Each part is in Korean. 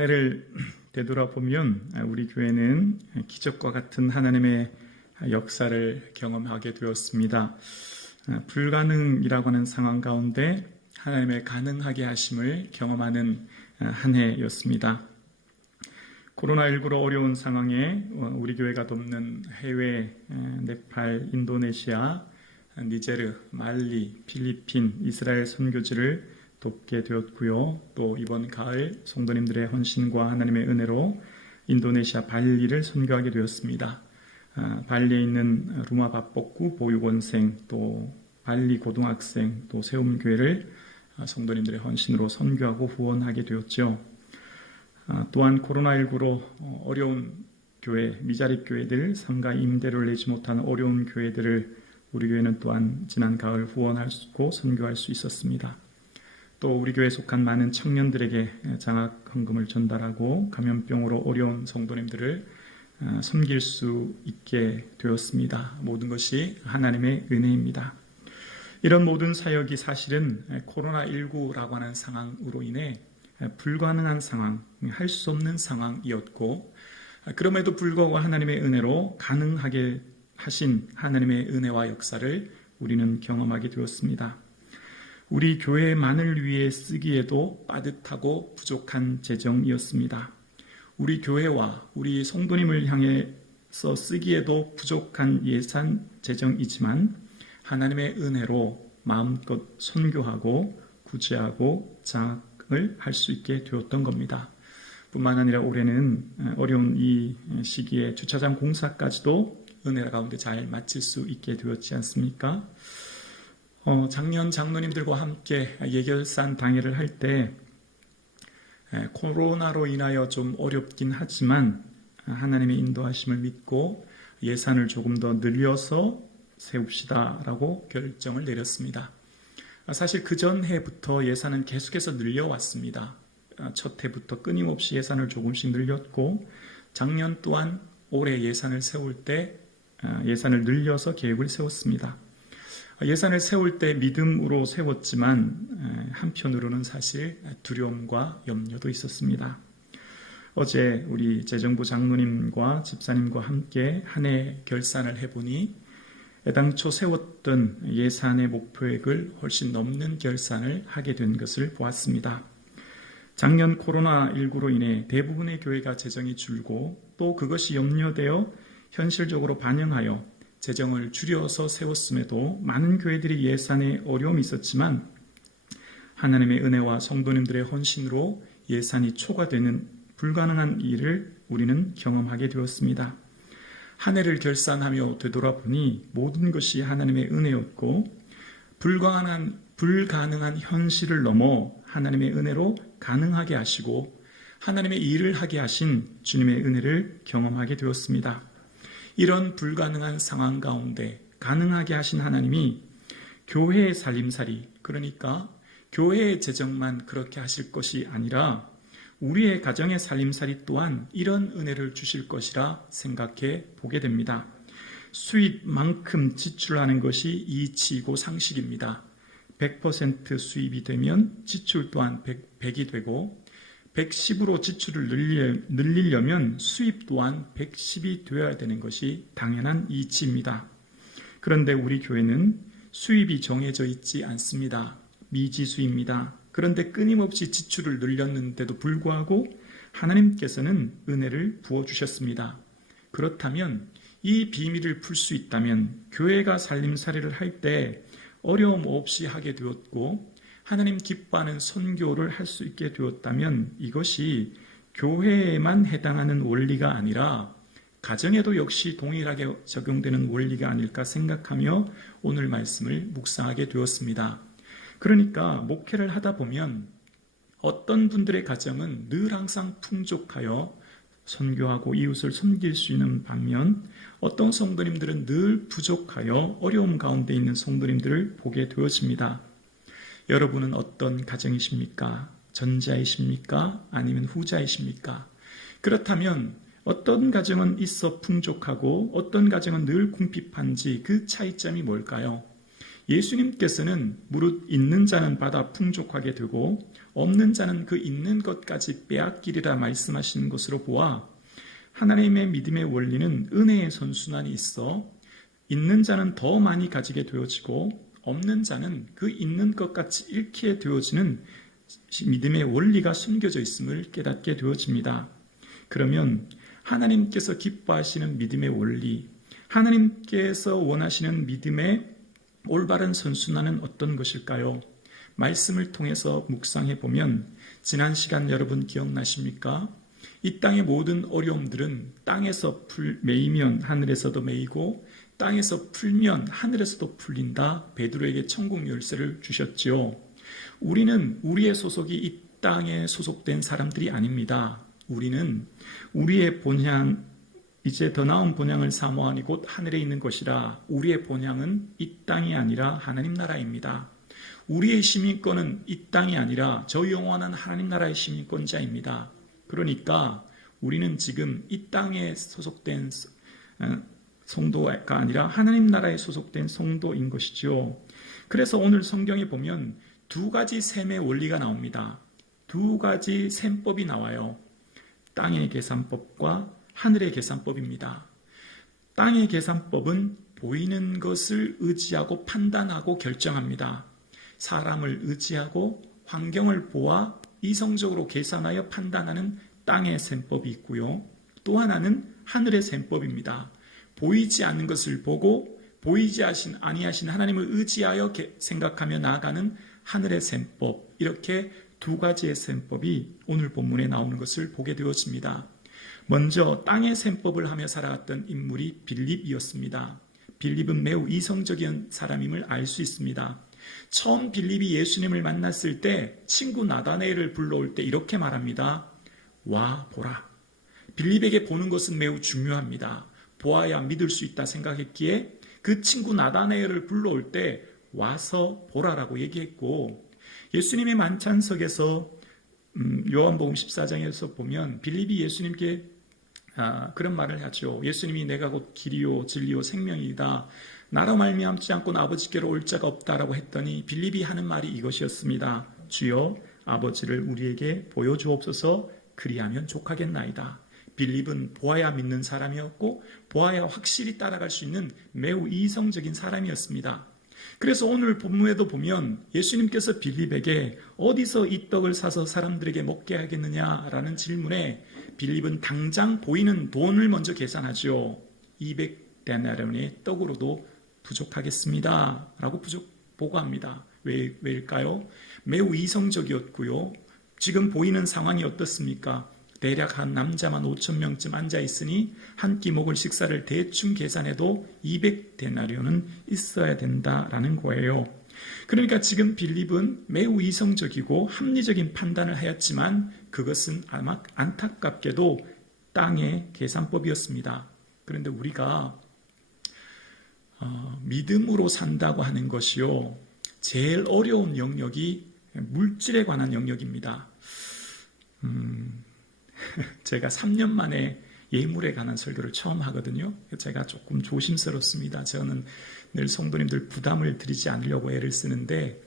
한 해를 되돌아보면 우리 교회는 기적과 같은 하나님의 역사를 경험하게 되었습니다. 불가능이라고 하는 상황 가운데 하나님의 가능하게 하심을 경험하는 한 해였습니다. 코로나19로 어려운 상황에 우리 교회가 돕는 해외, 네팔, 인도네시아, 니제르, 말리, 필리핀, 이스라엘 선교지를 돕게 되었고요. 또 이번 가을 성도님들의 헌신과 하나님의 은혜로 인도네시아 발리를 선교하게 되었습니다. 발리에 있는 루마 바복구 보육원생, 또 발리 고등학생, 또 세움교회를 성도님들의 헌신으로 선교하고 후원하게 되었죠. 또한 코로나19로 어려운 교회, 미자립 교회들, 상가 임대료를 내지 못하는 어려운 교회들을 우리 교회는 또한 지난 가을 후원하고 선교할 수 있었습니다. 또 우리 교회에 속한 많은 청년들에게 장학 헌금을 전달하고 감염병으로 어려운 성도님들을 섬길 수 있게 되었습니다. 모든 것이 하나님의 은혜입니다. 이런 모든 사역이 사실은 코로나19라고 하는 상황으로 인해 불가능한 상황, 할 수 없는 상황이었고, 그럼에도 불구하고 하나님의 은혜로 가능하게 하신 하나님의 은혜와 역사를 우리는 경험하게 되었습니다. 우리 교회만을 위해 쓰기에도 빠듯하고 부족한 재정이었습니다. 우리 교회와 우리 성도님을 향해서 쓰기에도 부족한 예산 재정이지만 하나님의 은혜로 마음껏 선교하고 구제하고 장학을 할 수 있게 되었던 겁니다. 뿐만 아니라 올해는 어려운 이 시기에 주차장 공사까지도 은혜 가운데 잘 마칠 수 있게 되었지 않습니까? 작년 장로님들과 함께 예결산 당회를 할 때 코로나로 인하여 좀 어렵긴 하지만 하나님의 인도하심을 믿고 예산을 조금 더 늘려서 세웁시다라고 결정을 내렸습니다. 사실 그 전 해부터 예산은 계속해서 늘려왔습니다. 첫 해부터 끊임없이 예산을 조금씩 늘렸고 작년 또한 올해 예산을 세울 때 예산을 늘려서 계획을 세웠습니다. 예산을 세울 때 믿음으로 세웠지만 한편으로는 사실 두려움과 염려도 있었습니다. 어제 우리 재정부 장로님과 집사님과 함께 한 해 결산을 해보니 애당초 세웠던 예산의 목표액을 훨씬 넘는 결산을 하게 된 것을 보았습니다. 작년 코로나19로 인해 대부분의 교회가 재정이 줄고 또 그것이 염려되어 현실적으로 반영하여 재정을 줄여서 세웠음에도 많은 교회들이 예산에 어려움이 있었지만 하나님의 은혜와 성도님들의 헌신으로 예산이 초과되는 불가능한 일을 우리는 경험하게 되었습니다. 한 해를 결산하며 되돌아보니 모든 것이 하나님의 은혜였고 불가능한 현실을 넘어 하나님의 은혜로 가능하게 하시고 하나님의 일을 하게 하신 주님의 은혜를 경험하게 되었습니다. 이런 불가능한 상황 가운데 가능하게 하신 하나님이 교회의 살림살이, 그러니까 교회의 재정만 그렇게 하실 것이 아니라 우리의 가정의 살림살이 또한 이런 은혜를 주실 것이라 생각해 보게 됩니다. 수입만큼 지출하는 것이 이치이고 상식입니다. 100% 수입이 되면 지출 또한 100이 되고 110으로 지출을 늘리려면 수입 또한 110이 되어야 되는 것이 당연한 이치입니다. 그런데 우리 교회는 수입이 정해져 있지 않습니다. 미지수입니다. 그런데 끊임없이 지출을 늘렸는데도 불구하고 하나님께서는 은혜를 부어주셨습니다. 그렇다면 이 비밀을 풀 수 있다면 교회가 살림살이를 할 때 어려움 없이 하게 되었고 하나님 기뻐하는 선교를 할 수 있게 되었다면 이것이 교회에만 해당하는 원리가 아니라 가정에도 역시 동일하게 적용되는 원리가 아닐까 생각하며 오늘 말씀을 묵상하게 되었습니다. 그러니까 목회를 하다 보면 어떤 분들의 가정은 늘 항상 풍족하여 선교하고 이웃을 섬길 수 있는 반면 어떤 성도님들은 늘 부족하여 어려움 가운데 있는 성도님들을 보게 되어집니다. 여러분은 어떤 가정이십니까? 전자이십니까? 아니면 후자이십니까? 그렇다면 어떤 가정은 있어 풍족하고 어떤 가정은 늘 궁핍한지 그 차이점이 뭘까요? 예수님께서는 무릇 있는 자는 받아 풍족하게 되고 없는 자는 그 있는 것까지 빼앗기리라 말씀하시는 것으로 보아 하나님의 믿음의 원리는 은혜의 선순환이 있어 있는 자는 더 많이 가지게 되어지고 없는 자는 그 있는 것 같이 잃게 되어지는 믿음의 원리가 숨겨져 있음을 깨닫게 되어집니다. 그러면 하나님께서 기뻐하시는 믿음의 원리, 하나님께서 원하시는 믿음의 올바른 선순환은 어떤 것일까요? 말씀을 통해서 묵상해 보면 지난 시간 여러분 기억나십니까? 이 땅의 모든 어려움들은 땅에서 매이면 하늘에서도 매이고 땅에서 풀면 하늘에서도 풀린다. 베드로에게 천국 열쇠를 주셨지요. 우리는 우리의 소속이 이 땅에 소속된 사람들이 아닙니다. 우리는 우리의 본향, 이제 더 나은 본향을 사모하니 곧 하늘에 있는 것이라. 우리의 본향은 이 땅이 아니라 하나님 나라입니다. 우리의 시민권은 이 땅이 아니라 저 영원한 하나님 나라의 시민권자입니다. 그러니까 우리는 지금 이 땅에 소속된 성도가 아니라 하나님 나라에 소속된 성도인 것이죠. 그래서 오늘 성경에 보면 두 가지 셈의 원리가 나옵니다. 두 가지 셈법이 나와요. 땅의 계산법과 하늘의 계산법입니다. 땅의 계산법은 보이는 것을 의지하고 판단하고 결정합니다. 사람을 의지하고 환경을 보아 이성적으로 계산하여 판단하는 땅의 셈법이 있고요. 또 하나는 하늘의 셈법입니다. 보이지 않는 것을 보고 보이지 아니하신 하나님을 의지하여 생각하며 나아가는 하늘의 셈법, 이렇게 두 가지의 셈법이 오늘 본문에 나오는 것을 보게 되어집니다. 먼저 땅의 셈법을 하며 살아갔던 인물이 빌립이었습니다. 빌립은 매우 이성적인 사람임을 알 수 있습니다. 처음 빌립이 예수님을 만났을 때 친구 나다나엘을 불러올 때 이렇게 말합니다. 와 보라. 빌립에게 보는 것은 매우 중요합니다. 보아야 믿을 수 있다 생각했기에 그 친구 나다나엘을 불러올 때 와서 보라라고 얘기했고, 예수님의 만찬석에서 요한복음 14장에서 보면 빌립이 예수님께 그런 말을 하죠. 예수님이 내가 곧 길이요 진리요 생명이다. 나로 말미암지 않고는 아버지께로 올 자가 없다라고 했더니 빌립이 하는 말이 이것이었습니다. 주여 아버지를 우리에게 보여주옵소서. 그리하면 족하겠나이다. 빌립은 보아야 믿는 사람이었고 보아야 확실히 따라갈 수 있는 매우 이성적인 사람이었습니다. 그래서 오늘 본문에도 보면 예수님께서 빌립에게 어디서 이 떡을 사서 사람들에게 먹게 하겠느냐라는 질문에 빌립은 당장 보이는 돈을 먼저 계산하죠. 200데나리온의 떡으로도 부족하겠습니다 라고 보고합니다. 왜일까요? 매우 이성적이었고요. 지금 보이는 상황이 어떻습니까? 대략 한 남자만 5,000명쯤 앉아있으니 한 끼 먹을 식사를 대충 계산해도 200데나리온은 있어야 된다라는 거예요. 그러니까 지금 빌립은 매우 이성적이고 합리적인 판단을 하였지만 그것은 아마 안타깝게도 땅의 계산법이었습니다. 그런데 우리가 믿음으로 산다고 하는 것이요, 제일 어려운 영역이 물질에 관한 영역입니다. 제가 3년 만에 예물에 관한 설교를 처음 하거든요. 제가 조금 조심스럽습니다. 저는 늘 성도님들 부담을 드리지 않으려고 애를 쓰는데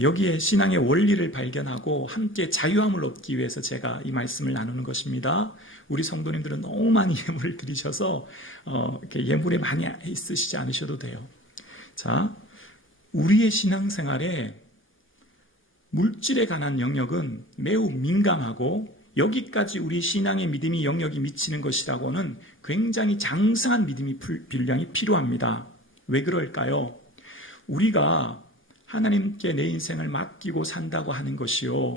여기에 신앙의 원리를 발견하고 함께 자유함을 얻기 위해서 제가 이 말씀을 나누는 것입니다. 우리 성도님들은 너무 많이 예물을 드리셔서 이렇게 예물에 많이 쓰시지 않으셔도 돼요. 자, 우리의 신앙생활에 물질에 관한 영역은 매우 민감하고 여기까지 우리 신앙의 믿음이 영역이 미치는 것이라고는 굉장히 장성한 믿음이 분량이 필요합니다. 왜 그럴까요? 우리가 하나님께 내 인생을 맡기고 산다고 하는 것이요,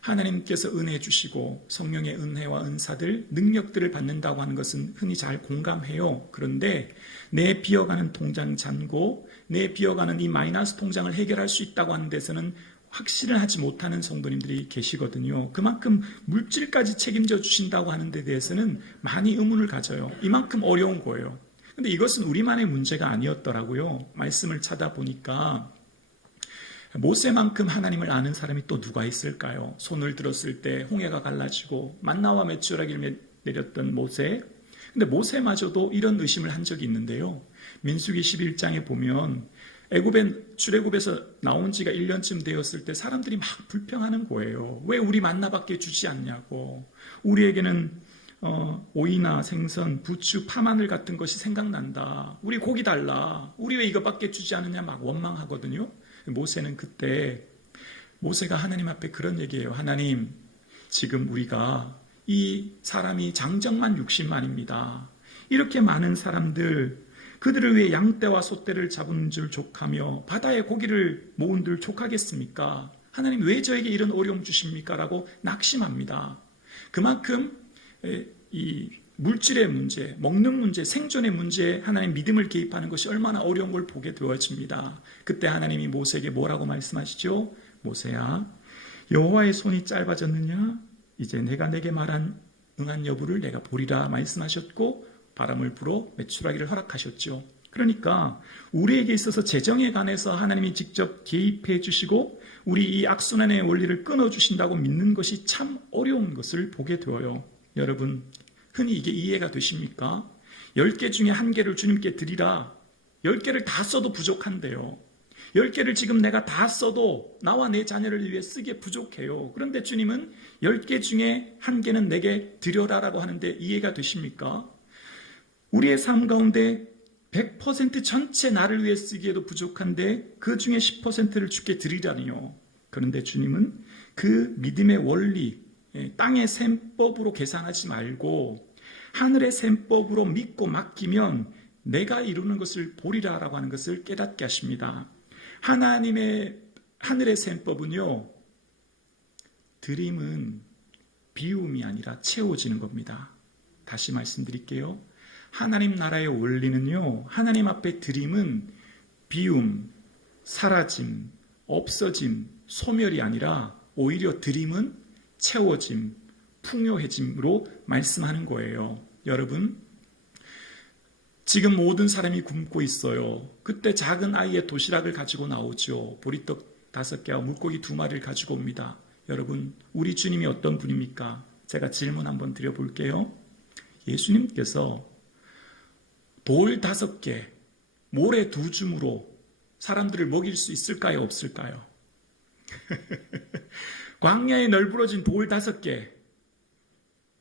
하나님께서 은혜 주시고 성령의 은혜와 은사들, 능력들을 받는다고 하는 것은 흔히 잘 공감해요. 그런데 내 비어가는 통장 잔고, 내 비어가는 이 마이너스 통장을 해결할 수 있다고 하는 데서는 확신을 하지 못하는 성도님들이 계시거든요. 그만큼 물질까지 책임져 주신다고 하는 데 대해서는 많이 의문을 가져요. 이만큼 어려운 거예요. 근데 이것은 우리만의 문제가 아니었더라고요. 말씀을 찾아보니까 모세만큼 하나님을 아는 사람이 또 누가 있을까요? 손을 들었을 때 홍해가 갈라지고 만나와 메추라기를 내렸던 모세. 근데 모세마저도 이런 의심을 한 적이 있는데요. 민수기 11장에 보면 출애굽에서 나온 지가 1년쯤 되었을 때 사람들이 막 불평하는 거예요. 왜 우리 만나밖에 주지 않냐고. 우리에게는 오이나 생선, 부추, 파마늘 같은 것이 생각난다. 우리 고기 달라. 우리 왜 이것밖에 주지 않느냐 막 원망하거든요. 모세는 그때 모세가 하나님 앞에 그런 얘기해요. 하나님, 지금 우리가 이 사람이 장정만 60만입니다. 이렇게 많은 사람들, 그들을 위해 양떼와 소떼를 잡은 줄 족하며 바다에 고기를 모은 줄 족하겠습니까? 하나님 왜 저에게 이런 어려움 주십니까? 라고 낙심합니다. 그만큼 이 물질의 문제, 먹는 문제, 생존의 문제에 하나님 믿음을 개입하는 것이 얼마나 어려운 걸 보게 되어집니다. 그때 하나님이 모세에게 뭐라고 말씀하시죠? 모세야, 여호와의 손이 짧아졌느냐? 이제 내가 내게 말한 응한 여부를 내가 보리라 말씀하셨고 바람을 불어 메추라기를 허락하셨죠. 그러니까 우리에게 있어서 재정에 관해서 하나님이 직접 개입해 주시고 우리 이 악순환의 원리를 끊어주신다고 믿는 것이 참 어려운 것을 보게 되어요. 여러분, 흔히 이게 이해가 되십니까? 10개 중에 1개를 주님께 드리라. 10개를 다 써도 부족한데요. 10개를 지금 내가 다 써도 나와 내 자녀를 위해 쓰기에 부족해요. 그런데 주님은 10개 중에 1개는 내게 드려라라고 하는데 이해가 되십니까? 우리의 삶 가운데 100% 전체 나를 위해 쓰기에도 부족한데 그 중에 10%를 주께 드리라니요. 그런데 주님은 그 믿음의 원리, 땅의 셈법으로 계산하지 말고 하늘의 셈법으로 믿고 맡기면 내가 이루는 것을 보리라라고 하는 것을 깨닫게 하십니다. 하나님의 하늘의 셈법은요, 드림은 비움이 아니라 채워지는 겁니다. 다시 말씀드릴게요. 하나님 나라의 원리는요, 하나님 앞에 드림은 비움, 사라짐, 없어짐, 소멸이 아니라 오히려 드림은 채워짐, 풍요해짐으로 말씀하는 거예요. 여러분, 지금 모든 사람이 굶고 있어요. 그때 작은 아이의 도시락을 가지고 나오죠. 보리떡 5개와 물고기 2마리를 가지고 옵니다. 여러분, 우리 주님이 어떤 분입니까? 제가 질문 한번 드려볼게요. 예수님께서 돌 5개, 모래 2줌으로 사람들을 먹일 수 있을까요? 없을까요? 광야에 널브러진 돌 5개,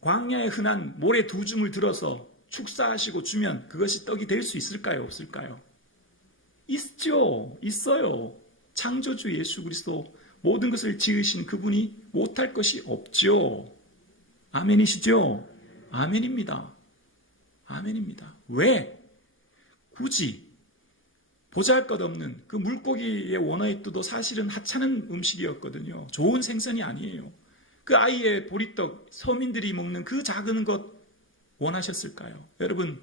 광야에 흔한 모래 2줌을 들어서 축사하시고 주면 그것이 떡이 될 수 있을까요? 없을까요? 있죠. 있어요. 창조주 예수 그리스도 모든 것을 지으신 그분이 못할 것이 없죠. 아멘이시죠? 아멘입니다. 아멘입니다. 왜? 굳이 보잘것없는 그 물고기의 원어에도 사실은 하찮은 음식이었거든요. 좋은 생선이 아니에요. 그 아이의 보리떡, 서민들이 먹는 그 작은 것 원하셨을까요? 여러분,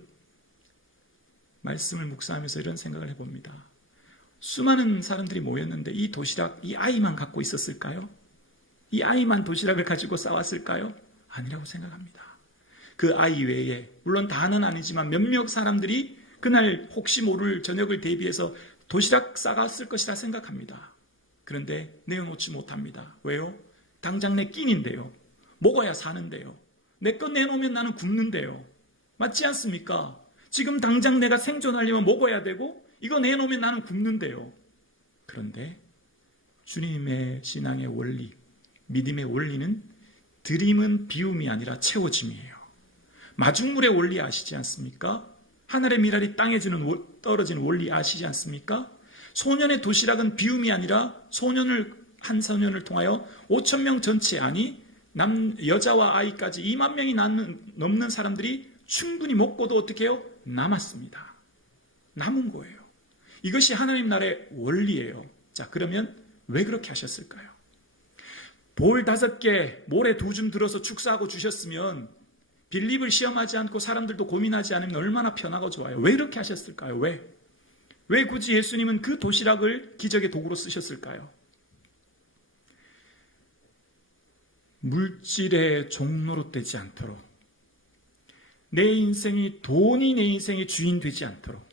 말씀을 묵상하면서 이런 생각을 해봅니다. 수많은 사람들이 모였는데 이 도시락, 이 아이만 갖고 있었을까요? 이 아이만 도시락을 가지고 싸웠을까요? 아니라고 생각합니다. 그 아이 외에, 물론 다는 아니지만 몇몇 사람들이 그날 혹시 모를 저녁을 대비해서 도시락 싸갔을 것이라 생각합니다. 그런데 내어놓지 못합니다. 왜요? 당장 내 끼니인데요. 먹어야 사는데요. 내 거 내놓으면 나는 굶는데요. 맞지 않습니까? 지금 당장 내가 생존하려면 먹어야 되고 이거 내놓으면 나는 굶는데요. 그런데 주님의 신앙의 원리, 믿음의 원리는 드림은 비움이 아니라 채워짐이에요. 마중물의 원리 아시지 않습니까? 하늘의 미랄이 땅에 떨어지는 원리 아시지 않습니까? 소년의 도시락은 비움이 아니라 한 소년을 통하여 5,000명 전체, 아니 여자와 아이까지 2만 명이 넘는 사람들이 충분히 먹고도 어떻게 해요? 남았습니다. 남은 거예요. 이것이 하나님 나라의 원리예요. 자, 그러면 왜 그렇게 하셨을까요? 돌 5개, 모래 2줌 들어서 축사하고 주셨으면 빌립을 시험하지 않고 사람들도 고민하지 않으면 얼마나 편하고 좋아요. 왜 이렇게 하셨을까요? 왜 굳이 예수님은 그 도시락을 기적의 도구로 쓰셨을까요? 물질의 종로로 되지 않도록, 돈이 내 인생의 주인 되지 않도록,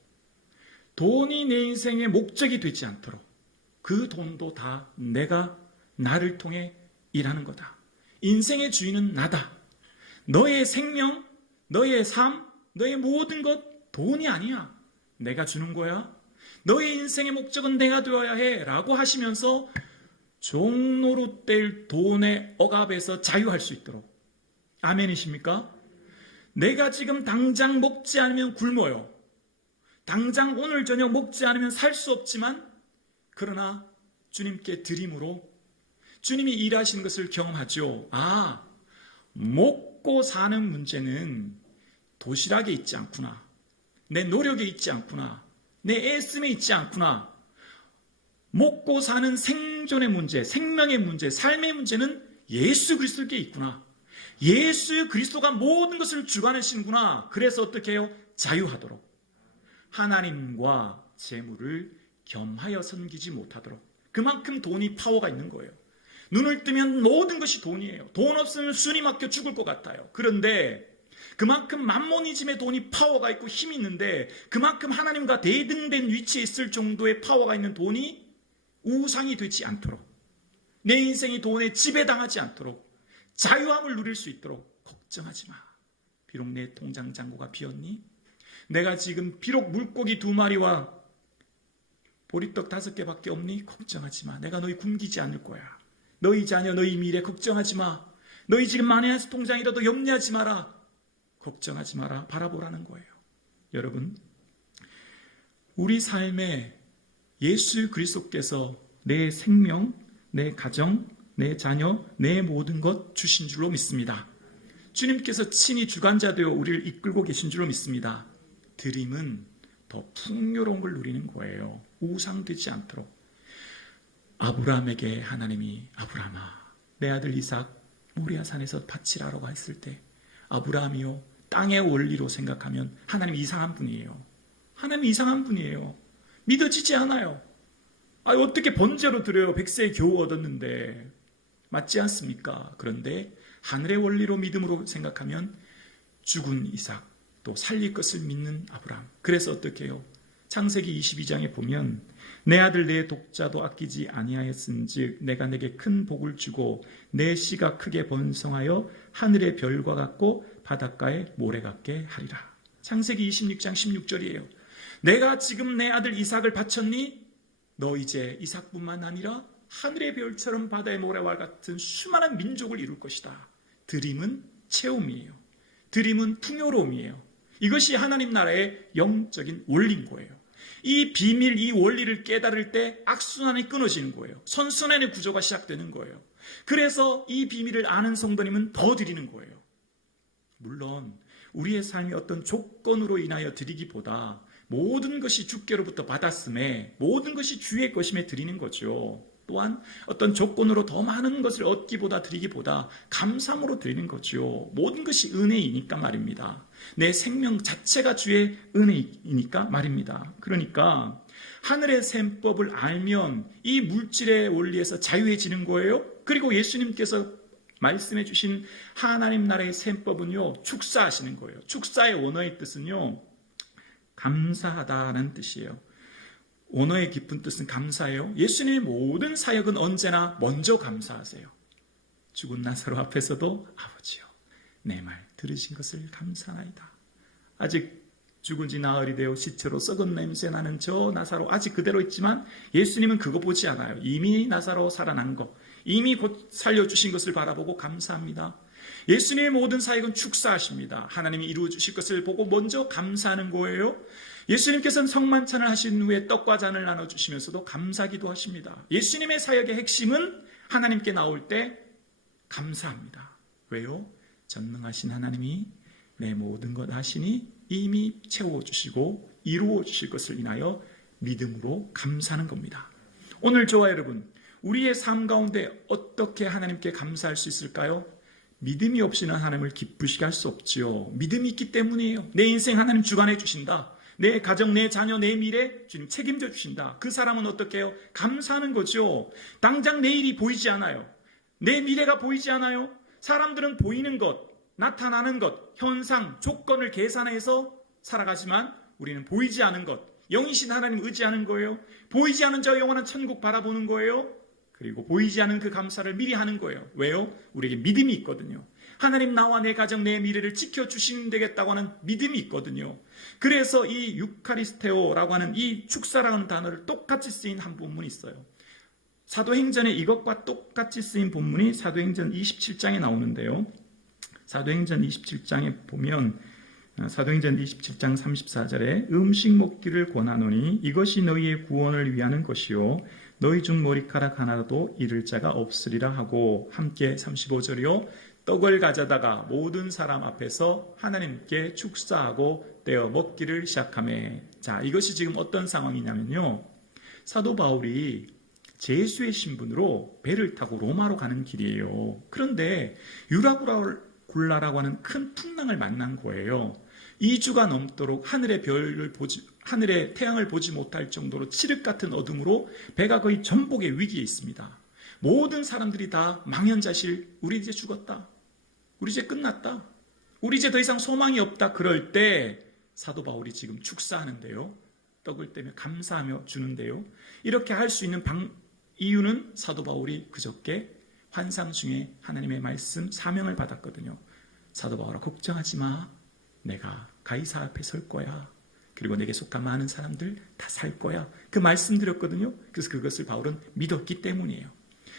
돈이 내 인생의 목적이 되지 않도록, 그 돈도 다 나를 통해 일하는 거다. 인생의 주인은 나다. 너의 생명, 너의 삶, 너의 모든 것 돈이 아니야. 내가 주는 거야. 너의 인생의 목적은 내가 되어야 해 라고 하시면서 종노릇될 돈의 억압에서 자유할 수 있도록. 아멘이십니까? 내가 지금 당장 먹지 않으면 굶어요. 당장 오늘 저녁 먹지 않으면 살 수 없지만, 그러나 주님께 드림으로 주님이 일하시는 것을 경험하죠. 아, 먹고 사는 문제는 도시락에 있지 않구나. 내 노력에 있지 않구나. 내 애씀에 있지 않구나. 먹고 사는 생존의 문제, 생명의 문제, 삶의 문제는 예수 그리스도께 있구나. 예수 그리스도가 모든 것을 주관하시는구나. 그래서 어떻게 해요? 자유하도록. 하나님과 재물을 겸하여 섬기지 못하도록. 그만큼 돈이 파워가 있는 거예요. 눈을 뜨면 모든 것이 돈이에요. 돈 없으면 순이 막혀 죽을 것 같아요. 그런데 그만큼 맘모니즘의 돈이 파워가 있고 힘이 있는데, 그만큼 하나님과 대등된 위치에 있을 정도의 파워가 있는 돈이 우상이 되지 않도록, 내 인생이 돈에 지배당하지 않도록, 자유함을 누릴 수 있도록 걱정하지 마. 비록 내 통장 잔고가 비었니? 내가 지금 비록 물고기 2마리와 보리떡 5개밖에 없니? 걱정하지 마. 내가 너희 굶기지 않을 거야. 너희 자녀, 너희 미래 걱정하지 마. 너희 지금 마이너스 통장이라도 염려하지 마라. 걱정하지 마라. 바라보라는 거예요. 여러분, 우리 삶에 예수 그리스도께서 내 생명, 내 가정, 내 자녀, 내 모든 것 주신 줄로 믿습니다. 주님께서 친히 주관자 되어 우리를 이끌고 계신 줄로 믿습니다. 드림은 더 풍요로운 걸 누리는 거예요. 우상되지 않도록. 아브라함에게 하나님이, 아브라함아, 내 아들 이삭 모리아산에서 바치라라고 했을 때, 아브라함이요, 땅의 원리로 생각하면 하나님 이상한 분이에요. 하나님 이상한 분이에요. 믿어지지 않아요. 어떻게 번제로 드려요? 100세 겨우 얻었는데. 맞지 않습니까? 그런데 하늘의 원리로 믿음으로 생각하면 죽은 이삭, 또 살릴 것을 믿는 아브라함. 그래서 어떻게 해요? 창세기 22장에 보면 내 아들 내 독자도 아끼지 아니하였은즉 내가 내게 큰 복을 주고 내 씨가 크게 번성하여 하늘의 별과 같고 바닷가의 모래 같게 하리라. 창세기 26장 16절이에요. 내가 지금 내 아들 이삭을 바쳤니? 너 이제 이삭뿐만 아니라 하늘의 별처럼 바다의 모래와 같은 수많은 민족을 이룰 것이다. 드림은 체험이에요. 드림은 풍요로움이에요. 이것이 하나님 나라의 영적인 원리인 거예요. 이 비밀, 이 원리를 깨달을 때 악순환이 끊어지는 거예요. 선순환의 구조가 시작되는 거예요. 그래서 이 비밀을 아는 성도님은 더 드리는 거예요. 물론 우리의 삶이 어떤 조건으로 인하여 드리기보다 모든 것이 주께로부터 받았음에 모든 것이 주의 것임에 드리는 거죠. 또한 어떤 조건으로 더 많은 것을 얻기보다 드리기보다 감사함으로 드리는 거죠. 모든 것이 은혜이니까 말입니다. 내 생명 자체가 주의 은혜이니까 말입니다. 그러니까 하늘의 셈법을 알면 이 물질의 원리에서 자유해지는 거예요. 그리고 예수님께서 말씀해 주신 하나님 나라의 셈법은요, 축사하시는 거예요. 축사의 원어의 뜻은요, 감사하다는 뜻이에요. 원어의 깊은 뜻은 감사예요. 예수님의 모든 사역은 언제나 먼저 감사하세요. 죽은 나사로 앞에서도 아버지요, 내 말 들으신 것을 감사하나이다. 아직 죽은 지 나흘이 되어 시체로 썩은 냄새 나는 저 나사로 아직 그대로 있지만 예수님은 그거 보지 않아요. 이미 나사로 살아난 것, 이미 곧 살려주신 것을 바라보고 감사합니다. 예수님의 모든 사역은 축사하십니다. 하나님이 이루어주실 것을 보고 먼저 감사하는 거예요. 예수님께서는 성만찬을 하신 후에 떡과 잔을 나눠주시면서도 감사기도 하십니다. 예수님의 사역의 핵심은 하나님께 나올 때 감사합니다. 왜요? 전능하신 하나님이 내 모든 것 하시니 이미 채워주시고 이루어주실 것을 인하여 믿음으로 감사하는 겁니다. 오늘 저와 여러분, 우리의 삶 가운데 어떻게 하나님께 감사할 수 있을까요? 믿음이 없이는 하나님을 기쁘시게 할 수 없지요. 믿음이 있기 때문이에요. 내 인생 하나님 주관해 주신다. 내 가정, 내 자녀, 내 미래 주님 책임져 주신다. 그 사람은 어떻게 해요? 감사하는 거죠. 당장 내일이 보이지 않아요. 내 미래가 보이지 않아요. 사람들은 보이는 것, 나타나는 것, 현상, 조건을 계산해서 살아가지만 우리는 보이지 않은 것, 영이신 하나님 의지하는 거예요. 보이지 않은 저 영원한 천국 바라보는 거예요. 그리고 보이지 않은 그 감사를 미리 하는 거예요. 왜요? 우리에게 믿음이 있거든요. 하나님 나와 내 가정, 내 미래를 지켜주시면 되겠다고 하는 믿음이 있거든요. 그래서 이 유카리스테오라고 하는 이 축사라는 단어를 똑같이 쓰인 한 본문이 있어요. 사도행전에 이것과 똑같이 쓰인 본문이 사도행전 27장에 나오는데요. 사도행전 27장에 보면 사도행전 27장 34절에 음식 먹기를 권하노니 이것이 너희의 구원을 위하는 것이요 너희 중 머리카락 하나도 잃을 자가 없으리라 하고 함께 35절이요 떡을 가져다가 모든 사람 앞에서 하나님께 축사하고 떼어 먹기를 시작하매. 자, 이것이 지금 어떤 상황이냐면요, 사도 바울이 제수의 신분으로 배를 타고 로마로 가는 길이에요. 그런데 유라굴라라고 하는 큰 풍랑을 만난 거예요. 2주가 넘도록 하늘의 태양을 보지 못할 정도로 칠흑 같은 어둠으로 배가 거의 전복의 위기에 있습니다. 모든 사람들이 다 망연자실, 우리 이제 죽었다, 우리 이제 끝났다, 우리 이제 더 이상 소망이 없다. 그럴 때 사도 바울이 지금 축사하는데요, 떡을 떼며 감사하며 주는데요, 이렇게 할 수 있는 이유는 사도 바울이 그저께 환상 중에 하나님의 말씀 사명을 받았거든요. 사도 바울아, 걱정하지 마, 내가 가이사 앞에 설 거야. 그리고 내게 속한 많은 사람들 다 살 거야. 그 말씀 드렸거든요. 그래서 그것을 바울은 믿었기 때문이에요.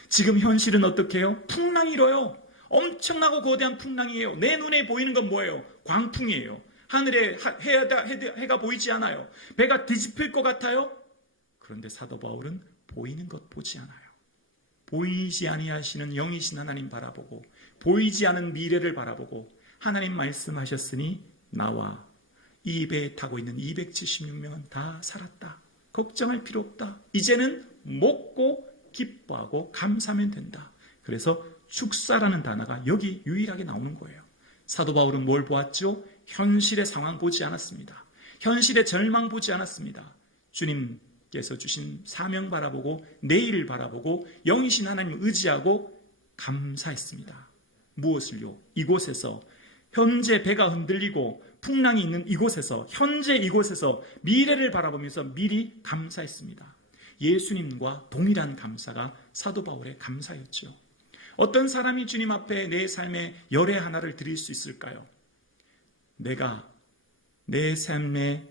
지금 현실은 어떻게 해요? 풍랑이 일어요. 엄청나고 거대한 풍랑이에요. 내 눈에 보이는 건 뭐예요? 광풍이에요. 하늘에 해가 보이지 않아요. 배가 뒤집힐 것 같아요. 그런데 사도 바울은 보이는 것 보지 않아요. 보이지 아니하시는 영이신 하나님 바라보고, 보이지 않은 미래를 바라보고, 하나님 말씀하셨으니 나와 이 배에 타고 있는 276명은 다 살았다. 걱정할 필요 없다. 이제는 먹고 기뻐하고 감사하면 된다. 그래서 축사라는 단어가 여기 유일하게 나오는 거예요. 사도 바울은 뭘 보았죠? 현실의 상황 보지 않았습니다. 현실의 절망 보지 않았습니다. 주님께서 주신 사명 바라보고 내일을 바라보고 영이신 하나님을 의지하고 감사했습니다. 무엇을요? 이곳에서, 현재 배가 흔들리고 풍랑이 있는 이곳에서, 현재 이곳에서 미래를 바라보면서 미리 감사했습니다. 예수님과 동일한 감사가 사도 바울의 감사였죠. 어떤 사람이 주님 앞에 내 삶의 열애 하나를 드릴 수 있을까요? 내가 내 삶에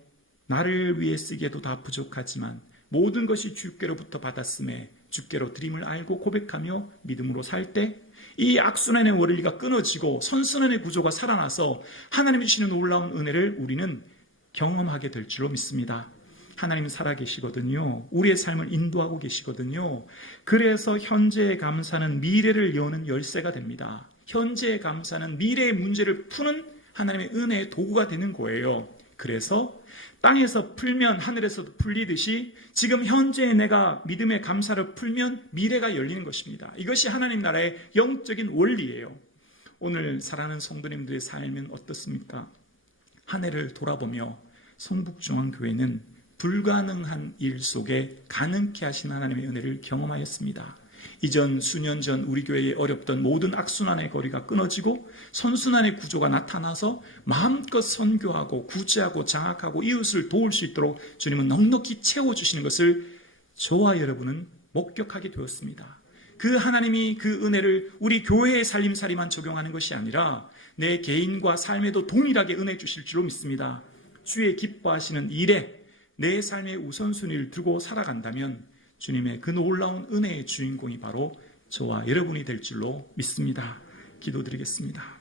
나를 위해 쓰기에도 다 부족하지만 모든 것이 주께로부터 받았음에 주께로 드림을 알고 고백하며 믿음으로 살 때 이 악순환의 원리가 끊어지고 선순환의 구조가 살아나서 하나님이 주시는 놀라운 은혜를 우리는 경험하게 될 줄로 믿습니다. 하나님 살아계시거든요. 우리의 삶을 인도하고 계시거든요. 그래서 현재의 감사는 미래를 여는 열쇠가 됩니다. 현재의 감사는 미래의 문제를 푸는 하나님의 은혜의 도구가 되는 거예요. 그래서 땅에서 풀면 하늘에서도 풀리듯이 지금 현재의 내가 믿음의 감사를 풀면 미래가 열리는 것입니다. 이것이 하나님 나라의 영적인 원리예요. 오늘 사랑하는 성도님들의 삶은 어떻습니까? 한 해를 돌아보며 성북중앙교회는 불가능한 일 속에 가능케 하신 하나님의 은혜를 경험하였습니다. 이전 수년 전 우리 교회에 어렵던 모든 악순환의 거리가 끊어지고 선순환의 구조가 나타나서 마음껏 선교하고 구제하고 장악하고 이웃을 도울 수 있도록 주님은 넉넉히 채워주시는 것을 저와 여러분은 목격하게 되었습니다. 그 하나님이 그 은혜를 우리 교회의 살림살이만 적용하는 것이 아니라 내 개인과 삶에도 동일하게 은혜 주실 줄로 믿습니다. 주의 기뻐하시는 일에 내 삶의 우선순위를 두고 살아간다면 주님의 그 놀라운 은혜의 주인공이 바로 저와 여러분이 될 줄로 믿습니다. 기도드리겠습니다.